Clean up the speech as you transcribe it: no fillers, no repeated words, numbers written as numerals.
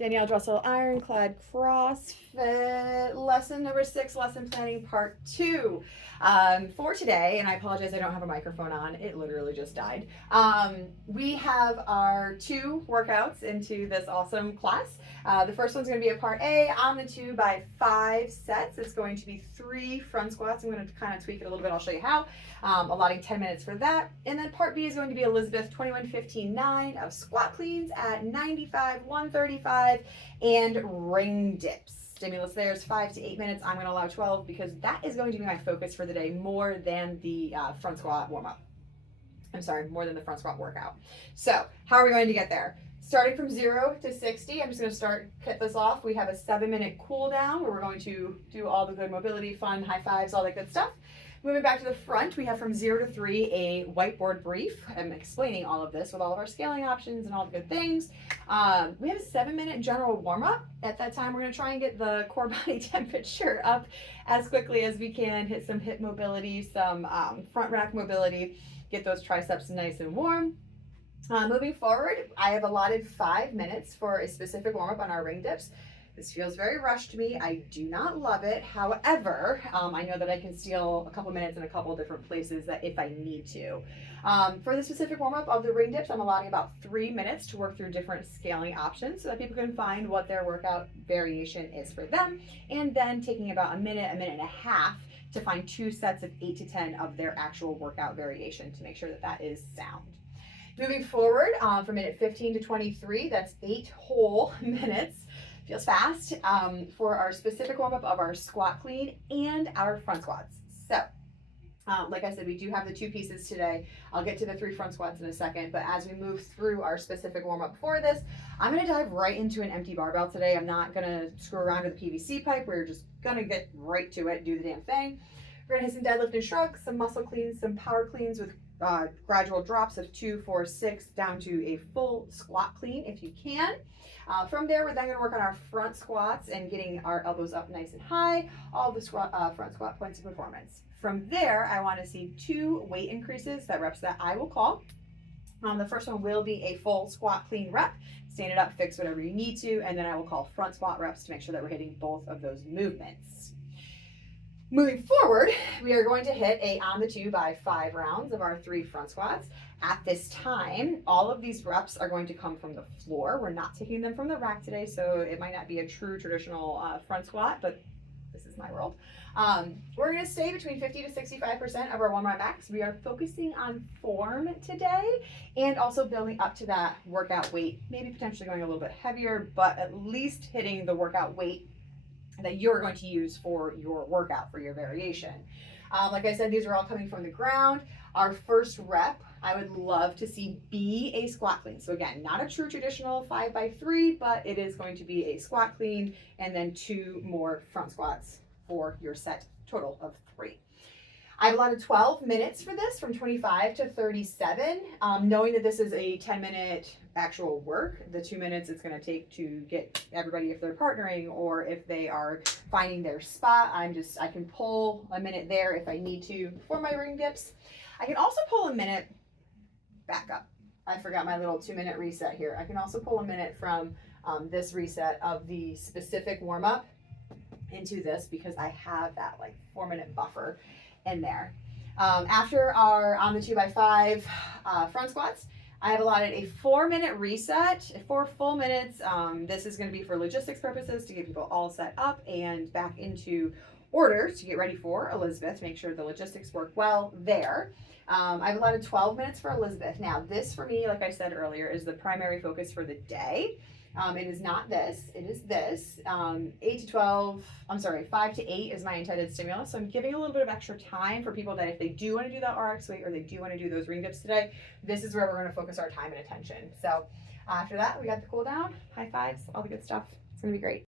Danielle Dressel, Ironclad, CrossFit, lesson number 6, lesson planning part 2 for today. And I apologize, I don't have a microphone on. It literally just died. We have our 2 workouts into this awesome class. The first one's going to be a part A on the 2 by 5 sets. It's going to be 3 front squats. I'm going to kind of tweak it a little bit. I'll show you how. Allotting 10 minutes for that. And then part B is going to be Elizabeth 21-15-9 of squat cleans at 95, 135, and ring dips. Stimulus there is 5 to 8 minutes. I'm going to allow 12 because that is going to be my focus for the day more than the front squat warm up. I'm sorry, more than the front squat workout. So how are we going to get there? Starting from 0 to 60, I'm just going to kick this off. We have a 7-minute cool down where we're going to do all the good mobility, fun, high fives, all that good stuff. Moving back to the front, we have from 0 to 3 a whiteboard brief. I'm explaining all of this with all of our scaling options and all the good things. We have a 7-minute general warm-up. At that time, we're going to try and get the core body temperature up as quickly as we can, hit some hip mobility, some front rack mobility, get those triceps nice and warm. Moving forward, I have allotted 5 minutes for a specific warm-up on our ring dips. This feels very rushed to me. I do not love it. However, I know that I can steal a couple minutes in a couple different places that if I need to. For the specific warm-up of the ring dips, I'm allotting about 3 minutes to work through different scaling options so that people can find what their workout variation is for them, and then taking about a minute and a half to find 2 sets of 8 to 10 of their actual workout variation to make sure that that is sound. Moving forward, from minute 15 to 23, that's 8 whole minutes. Feels fast, for our specific warm-up of our squat clean and our front squats. So, like I said, we do have the 2 pieces today. I'll get to the 3 front squats in a second, but as we move through our specific warm-up for this, I'm going to dive right into an empty barbell today. I'm not going to screw around with the PVC pipe. We're just going to get right to it, do the damn thing. We're going to hit some deadlift and shrugs, some muscle cleans, some power cleans with gradual drops of 2, 4, 6 down to a full squat clean if you can. From there, we're then going to work on our front squats and getting our elbows up nice and high, all the front squat points of performance. From there, I want to see 2 weight increases, that reps that I will call. The first one will be a full squat clean rep. Stand it up, fix whatever you need to, and then I will call front squat reps to make sure that we're hitting both of those movements. Moving forward, we are going to hit a on the 2 by 5 rounds of our 3 front squats. At this time, all of these reps are going to come from the floor. We're not taking them from the rack today, so it might not be a true traditional front squat, but this is my world. We're going to stay between 50 to 65% of our warm-up max. We are focusing on form today and also building up to that workout weight, maybe potentially going a little bit heavier, but at least hitting the workout weight that you're going to use for your workout, for your variation. Like I said, these are all coming from the ground. Our first rep, I would love to see be a squat clean. So again, not a true traditional 5 by 3, but it is going to be a squat clean and then 2 more front squats for your set total of 3. I've allotted 12 minutes for this, from 25 to 37, knowing that this is a 10-minute actual work. The 2 minutes it's going to take to get everybody, if they're partnering or if they are finding their spot. I can pull a minute there if I need to for my ring dips. I can also pull a minute back up. I forgot my little 2-minute reset here. I can also pull a minute from this reset of the specific warm-up into this because I have that like 4-minute buffer in there. After our on the 2 by 5 front squats, I have allotted a 4-minute reset, 4 full minutes. This is going to be for logistics purposes to get people all set up and back into order to get ready for Elizabeth, to make sure the logistics work well there. I've allotted 12 minutes for Elizabeth. Now this for me, like I said earlier, is the primary focus for the day. It is not this, it is this. 5 to 8 is my intended stimulus. So I'm giving a little bit of extra time for people that if they do want to do that RX weight or they do want to do those ring dips today, this is where we're going to focus our time and attention. So after that, we got the cool down, high fives, all the good stuff. It's going to be great.